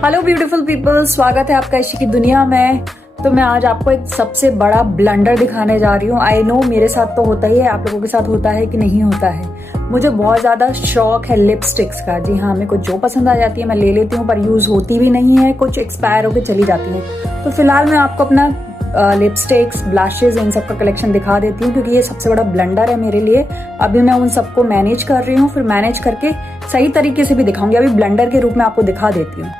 Hello beautiful people, स्वागत है आपका इश्क की दुनिया में। तो मैं आज आपको एक सबसे बड़ा ब्लंडर दिखाने जा रही हूँ। आई नो मेरे साथ तो होता ही है, आप लोगों के साथ होता है कि नहीं होता है। मुझे बहुत ज़्यादा शौक है लिपस्टिक्स का। जी हाँ, मेरे को जो पसंद आ जाती है मैं ले लेती हूँ, पर यूज़ होती भी नहीं है, कुछ एक्सपायर होकर चली जाती है। तो फिलहाल मैं आपको अपना लिपस्टिक्स, ब्लशेज, इन सब का कलेक्शन दिखा देती हूँ, क्योंकि ये सबसे बड़ा ब्लंडर है मेरे लिए। अभी मैं उन सबको मैनेज कर रही हूँ, फिर मैनेज करके सही तरीके से भी दिखाऊंगी। अभी ब्लंडर के रूप में आपको दिखा देती हूँ।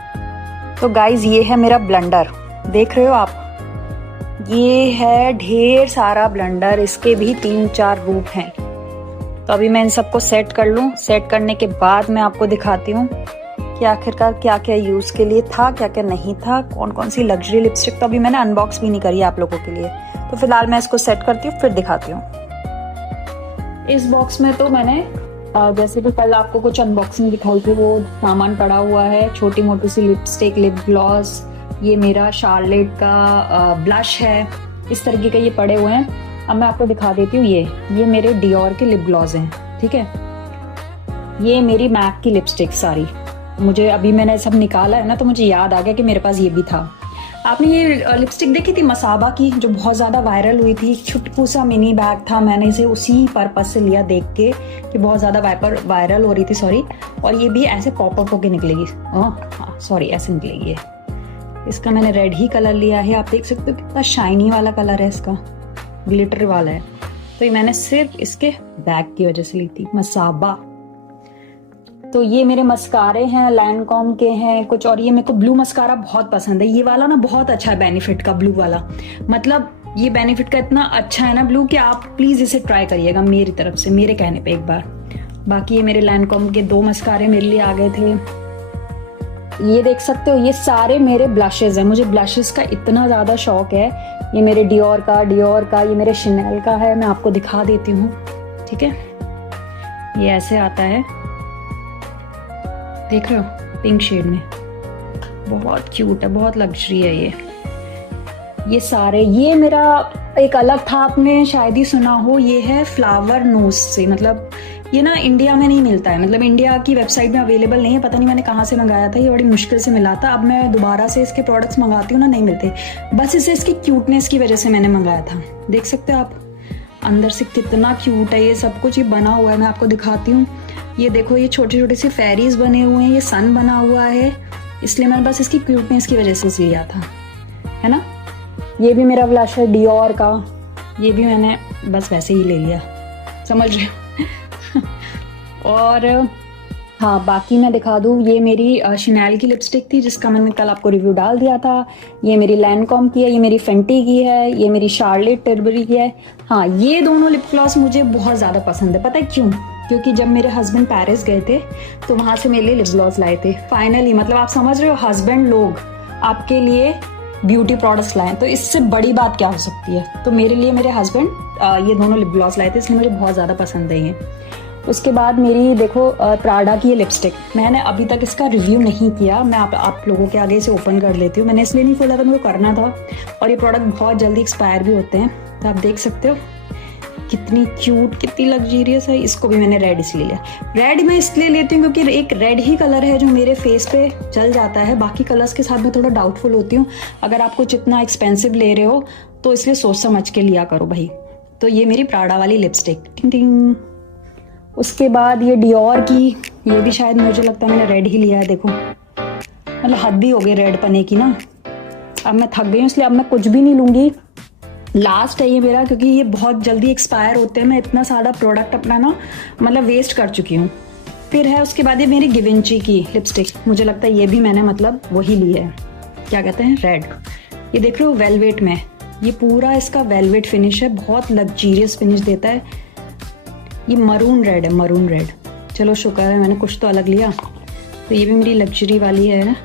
तो गाइज, ये है मेरा ब्लंडर, देख रहे हो आप। ये है ढेर सारा ब्लंडर, इसके भी 3-4 रूप हैं। तो अभी मैं इन सबको सेट कर लूँ। सेट करने के बाद मैं आपको दिखाती हूँ कि आखिरकार क्या क्या यूज़ के लिए था, क्या क्या नहीं था, कौन कौन सी लग्जरी लिपस्टिक। तो अभी मैंने अनबॉक्स भी नहीं करी आप लोगों के लिए। तो फिलहाल मैं इसको सेट करती हूँ, फिर दिखाती हूँ। इस बॉक्स में तो मैंने जैसे कि कल आपको कुछ अनबॉक्सिंग दिखाई थी, वो सामान पड़ा हुआ है। छोटी मोटी सी लिपस्टिक, लिप ग्लॉस, ये मेरा शार्लेट का ब्लश है, इस तरीके के ये पड़े हुए हैं। अब मैं आपको दिखा देती हूँ। ये मेरे डियोर के लिप ग्लॉस हैं, ठीक है। ये मेरी मैक की लिपस्टिक सारी, मुझे अभी मैंने सब निकाला है ना, तो मुझे याद आ गया कि मेरे पास ये भी था। आपने ये लिपस्टिक देखी थी मसाबा की, जो बहुत ज़्यादा वायरल हुई थी। छुटकू सा मिनी बैग था, मैंने इसे उसी पर्पज से लिया देख के कि बहुत ज़्यादा वायरल हो रही थी, सॉरी। और ये भी ऐसे पॉप अप होके निकलेगी, हाँ सॉरी, ऐसे निकलेगी। इसका मैंने रेड ही कलर लिया है, आप देख सकते हो कितना शाइनी वाला कलर है इसका, ग्लिटर वाला है। तो ये मैंने सिर्फ इसके बैग की वजह से ली थी, मसाबा। तो ये मेरे मस्कारे हैं, लैनकॉम के हैं कुछ। और ये मेरे को ब्लू मस्कारा बहुत पसंद है। ये वाला ना बहुत अच्छा है, बेनिफिट का ब्लू वाला। मतलब ये बेनिफिट का इतना अच्छा है ना ब्लू, कि आप प्लीज इसे ट्राई करिएगा मेरी तरफ से, मेरे कहने पे एक बार। बाकी ये मेरे लैनकॉम के 2 मस्कारे मेरे लिए आ गए थे। ये देख सकते हो, ये सारे मेरे ब्लशेज हैं। मुझे ब्लशेज का इतना ज्यादा शौक है। ये मेरे डियोर का, ये मेरे शनेल का है। मैं आपको दिखा देती हूँ, ठीक है। ये ऐसे आता है, देख रहे हो, पिंक शेड में, बहुत क्यूट है, बहुत लग्जरी है ये सारे। ये मेरा एक अलग था, आपने शायद ही सुना हो, ये है फ्लावर नोज से। मतलब ये ना इंडिया में नहीं मिलता है, मतलब इंडिया की वेबसाइट में अवेलेबल नहीं है। पता नहीं मैंने कहाँ से मंगाया था, ये बड़ी मुश्किल से मिला था। अब मैं दोबारा से इसके प्रोडक्ट्स मंगाती हूँ ना, नहीं मिलते। बस इसे इसकी क्यूटनेस की वजह से मैंने मंगाया था। देख सकते हो आप अंदर से कितना क्यूट है ये सब कुछ। ये बना हुआ है, मैं आपको दिखाती हूँ। ये देखो, ये छोटे छोटे से फेरीज बने हुए हैं, ये सन बना हुआ है, इसलिए मैंने बस इसकी क्यूटनेस की वजह से लिया था, है ना। ये भी मेरा ब्लश है डियोर का, ये भी मैंने बस वैसे ही ले लिया, समझ रहे हो। और हाँ, बाकी मैं दिखा दूँ, ये मेरी शनेल की लिपस्टिक थी, जिसका मैंने कल आपको रिव्यू डाल दिया था। ये मेरी लैनकॉम की है, ये मेरी फेंटी की है, ये मेरी शार्लेट टिलबरी की है। हाँ, ये दोनों लिप ग्लॉस मुझे बहुत ज़्यादा पसंद है। पता है क्यों? क्योंकि जब मेरे हस्बैंड पेरिस गए थे, तो वहाँ से मेरे लिए लिप ग्लॉस लाए थे फाइनली। मतलब आप समझ रहे हो, हस्बैंड लोग आपके लिए ब्यूटी प्रोडक्ट्स लाएं, तो इससे बड़ी बात क्या हो सकती है। तो मेरे लिए मेरे हस्बैंड ये दोनों लिप ग्लॉस लाए थे, इसलिए मुझे बहुत ज़्यादा पसंद है ये। उसके बाद मेरी देखो प्राडा की ये लिपस्टिक, मैंने अभी तक इसका रिव्यू नहीं किया। मैं आप लोगों के आगे इसे ओपन कर लेती हूँ। मैंने इसलिए नहीं खोला था, मुझे करना था। और ये प्रोडक्ट बहुत जल्दी एक्सपायर भी होते हैं, तो आप देख सकते हो कितनी क्यूट, कितनी लग्जरियस है। इसको भी मैंने रेड इसलिए लिया। रेड मैं इसलिए लेती हूँ क्योंकि एक रेड ही कलर है जो मेरे फेस पे चल जाता है। बाकी कलर्स के साथ मैं थोड़ा डाउटफुल होती हूँ। अगर आप कुछ इतना एक्सपेंसिव ले रहे हो तो इसलिए सोच समझ के लिया करो भाई। तो ये मेरी प्राडा वाली लिपस्टिक, टिंग टिंग। उसके बाद ये डियोर की, ये भी शायद मुझे लगता है मैंने रेड ही लिया है। देखो, मतलब हद ही हो गई रेड पने की ना। अब मैं थक गई हूँ, इसलिए अब मैं कुछ भी नहीं लूंगी। लास्ट है ये मेरा, क्योंकि ये बहुत जल्दी एक्सपायर होते हैं। मैं इतना सारा प्रोडक्ट अपना ना मतलब वेस्ट कर चुकी हूँ। फिर है उसके बाद ये मेरी गिवेंची की लिपस्टिक, मुझे लगता है ये भी मैंने मतलब वही ली है, क्या कहते हैं, रेड। ये देख रहे हो वेलवेट में, ये पूरा इसका वेलवेट फिनिश है, बहुत लग्जरियस फिनिश देता है। ये मरून रेड है, मरून रेड। चलो शुक्र है मैंने कुछ तो अलग लिया। तो ये भी मेरी लग्जरी वाली है,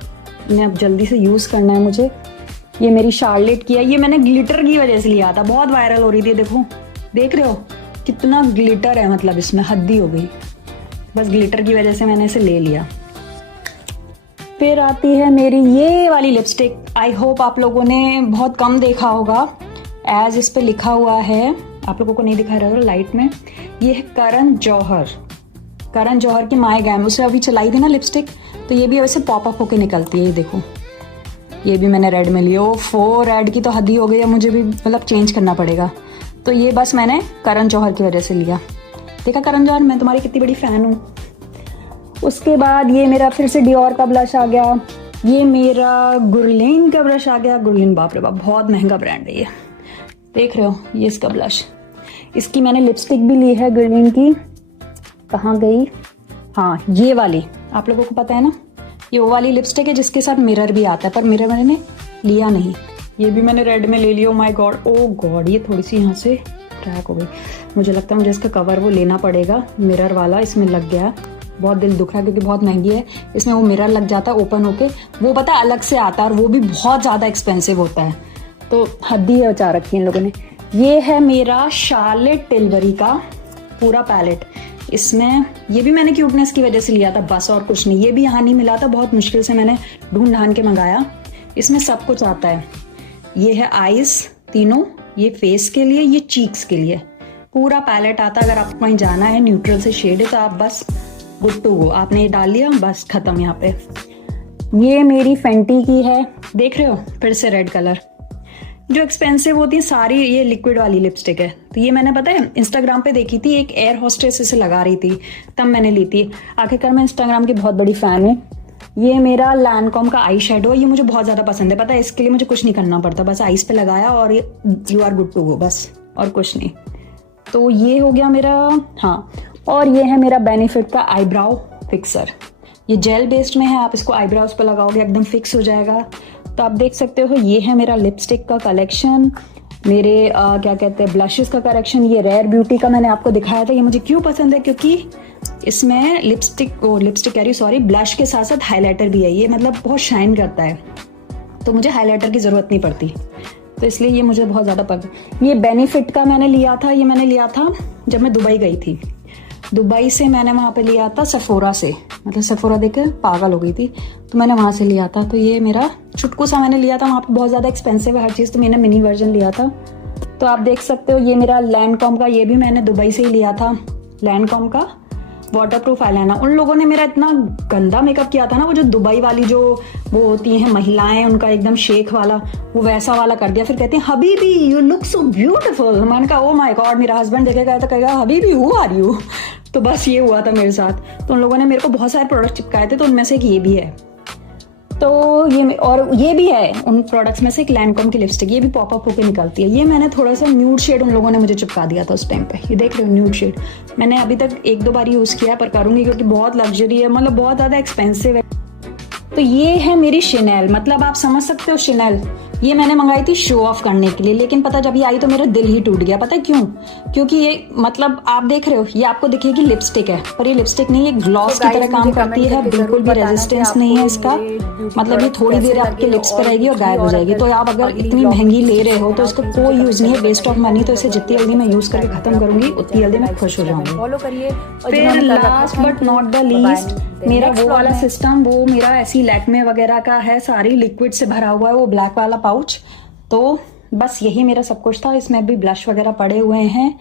इन्हें अब जल्दी से यूज़ करना है मुझे। ये मेरी शार्लेट की है, ये मैंने ग्लिटर की वजह से लिया था, बहुत वायरल हो रही थी। देखो, देख रहे हो कितना ग्लिटर है, मतलब इसमें हद्दी हो गई। बस ग्लिटर की वजह से मैंने इसे ले लिया। फिर आती है मेरी ये वाली लिपस्टिक। आई होप आप लोगों ने बहुत कम देखा होगा, एज इस पे लिखा हुआ है, आप लोगों को नहीं दिखा रहा होगा लाइट में। ये है करण जौहर की माय गैम, उसे अभी चलाई थी ना लिपस्टिक, तो ये भी वैसे पॉप अप होके निकलती है, ये देखो। ये भी मैंने रेड में लिया। ओ रेड की तो हद ही हो गई है, मुझे भी मतलब चेंज करना पड़ेगा। तो ये बस मैंने करण जौहर की वजह से लिया। देखा करण जौहर, मैं तुम्हारी कितनी बड़ी फ़ैन हूँ। उसके बाद ये मेरा फिर से डियोर का ब्लश आ गया। ये मेरा गुरलेन का ब्रश आ गया। गुरलेन बाप रे बाप बहुत महंगा ब्रांड है ये, देख रहे हो ये इसका ब्लश। इसकी मैंने लिपस्टिक भी ली है गुरलेन की। कहाँ गई? हाँ ये वाली, आप लोगों को पता है ना, ये वो वाली लिपस्टिक है जिसके साथ मिरर भी आता है, पर मिरर मैंने लिया नहीं। ये भी मैंने रेड में ले लिया। माय गॉड, ओ गॉड, ये थोड़ी सी यहाँ से क्रैक हो गई। मुझे लगता है मुझे इसका कवर वो लेना पड़ेगा, मिरर वाला इसमें लग गया। बहुत दिल दुख रहा है क्योंकि बहुत महंगी है। इसमें वो मिरर लग जाता है ओपन होके, वो पता है अलग से आता है, और वो भी बहुत ज़्यादा एक्सपेंसिव होता है। तो हद ही बचा रखी है इन लोगों ने। ये है मेरा शार्लेट टिलबरी का पूरा पैलेट। इसमें ये भी मैंने क्यूटनेस की वजह से लिया था बस, और कुछ नहीं। ये भी यहाँ नहीं मिला था, बहुत मुश्किल से मैंने ढूंढ ढांड के मंगाया। इसमें सब कुछ आता है। ये है आईज तीनों, ये फेस के लिए, ये चीक्स के लिए, पूरा पैलेट आता है। अगर आपको कहीं जाना है, न्यूट्रल से शेड है, तो आप बस गुड टू गो। आपने ये डाल लिया, बस खत्म। यहाँ पे ये मेरी फेंटी की है, देख रहे हो, फिर से रेड कलर। जो एक्सपेंसिव होती है सारी, ये लिक्विड वाली लिपस्टिक है। तो ये मैंने पता है इंस्टाग्राम पे देखी थी, एक एयर होस्टेस इसे लगा रही थी, तब मैंने ली थी। आखिरकार मैं इंस्टाग्राम की बहुत बड़ी फैन हूँ। ये मेरा लैंडकॉम का आई शेडो है, ये मुझे बहुत ज़्यादा पसंद है। पता है इसके लिए मुझे कुछ नहीं करना पड़ता, बस आईज पे लगाया और you are good to go, बस, और कुछ नहीं। तो ये हो गया मेरा। हाँ, और ये है मेरा बेनिफिट का आईब्राउ फिक्सर। ये जेल बेस्ड में है, आप इसको आईब्राउज पे लगाओगे एकदम फिक्स हो जाएगा। तो आप देख सकते हो, ये है मेरा लिपस्टिक का कलेक्शन, मेरे क्या कहते हैं ब्लशेस का कलेक्शन। ये रेयर ब्यूटी का मैंने आपको दिखाया था। ये मुझे क्यों पसंद है, क्योंकि इसमें लिपस्टिक कह रही, सॉरी, ब्लश के साथ साथ हाईलाइटर भी है। ये मतलब बहुत शाइन करता है, तो मुझे हाईलाइटर की ज़रूरत नहीं पड़ती, तो इसलिए ये मुझे बहुत ज़्यादा पसंद। ये बेनिफिट का मैंने लिया था, ये मैंने लिया था जब मैं दुबई गई थी। दुबई से मैंने वहाँ पे लिया था सेफोरा से, मतलब सेफोरा देख पागल हो गई थी, तो मैंने वहाँ से लिया था। तो ये मेरा चुटकू सा मैंने लिया था, वहाँ पे बहुत ज़्यादा एक्सपेंसिव है हर चीज़, तो मैंने मिनी वर्जन लिया था। तो आप देख सकते हो, ये मेरा लैंडकॉम का, ये भी मैंने दुबई से ही लिया था, लैंडकॉम का वाटरप्रूफ आईलाइनर। उन लोगों ने मेरा इतना गंदा मेकअप किया था ना, वो जो दुबई वाली जो वो होती हैं महिलाएं, उनका एकदम शेख वाला, वो वैसा वाला कर दिया। फिर कहते हैं Habibi you look so beautiful. मैंने कहा ओ माय गॉड, मेरा हस्बैंड देखेगा तो कहेगा हबीबी हु आर यू। तो बस ये हुआ था मेरे साथ। तो उन लोगों ने मेरे को बहुत सारे प्रोडक्ट चिपकाए थे, तो उनमें से एक ये भी है। तो ये, और ये भी है उन प्रोडक्ट्स में से एक लैंडकॉम की लिपस्टिक, ये भी पॉप अप होकर निकलती है। ये मैंने थोड़ा सा न्यूड शेड उन लोगों ने मुझे चिपका दिया था उस टाइम पे। ये देख रहे हो न्यूड शेड, मैंने अभी तक 1-2 बार यूज़ किया है, पर करूँगी क्योंकि बहुत लग्जरी है, मतलब बहुत ज़्यादा एक्सपेंसिव है। तो ये है मेरी शिनेल, मतलब आप समझ सकते हो शिनेल। ये मैंने मंगाई थी शो ऑफ करने के लिए, लेकिन पता जब ये आई तो मेरा दिल ही टूट गया। पता है क्यों? क्योंकि ये मतलब आप देख रहे हो, ये आपको दिखेगी लिपस्टिक है, पर ये लिपस्टिक नहीं, ये ग्लॉस की तरह काम करती है। बिल्कुल भी रेजिस्टेंस नहीं है इसका, मतलब ये थोड़ी देर आपके लिप्स पे रहेगी और गायब हो जाएगी। तो आप अगर इतनी महंगी ले रहे हो तो इसका कोई यूज नहीं है, वेस्ट ऑफ मनी। तो इसे जितनी जल्दी मैं यूज करके खत्म करूंगी उतनी जल्दी मैं खुश हो जाऊंगी। फॉलो करिए। फिर last but not the least, मेरा वो वाला सिस्टम, वो मेरा ऐसी लैक्मे वगैरह का है, सारी लिक्विड से भरा हुआ है, वो ब्लैक वाला पाउच। तो बस यही मेरा सब कुछ था। इसमें भी ब्लश वगैरह पड़े हुए हैं।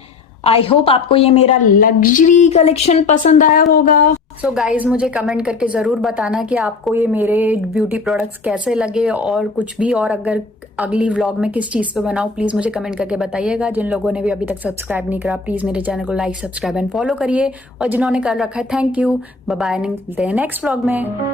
आई होप आपको ये मेरा लग्जरी कलेक्शन पसंद आया होगा। सो गाइज, मुझे कमेंट करके ज़रूर बताना कि आपको ये मेरे ब्यूटी प्रोडक्ट्स कैसे लगे, और कुछ भी, और अगर अगली व्लॉग में किस चीज़ पे बनाऊँ प्लीज़ मुझे कमेंट करके बताइएगा। जिन लोगों ने भी अभी तक सब्सक्राइब नहीं करा, प्लीज़ मेरे चैनल को लाइक, सब्सक्राइब एंड फॉलो करिए, और जिन्होंने कर रखा है थैंक यू। बाय बाय, मिलते हैं नेक्स्ट व्लॉग में।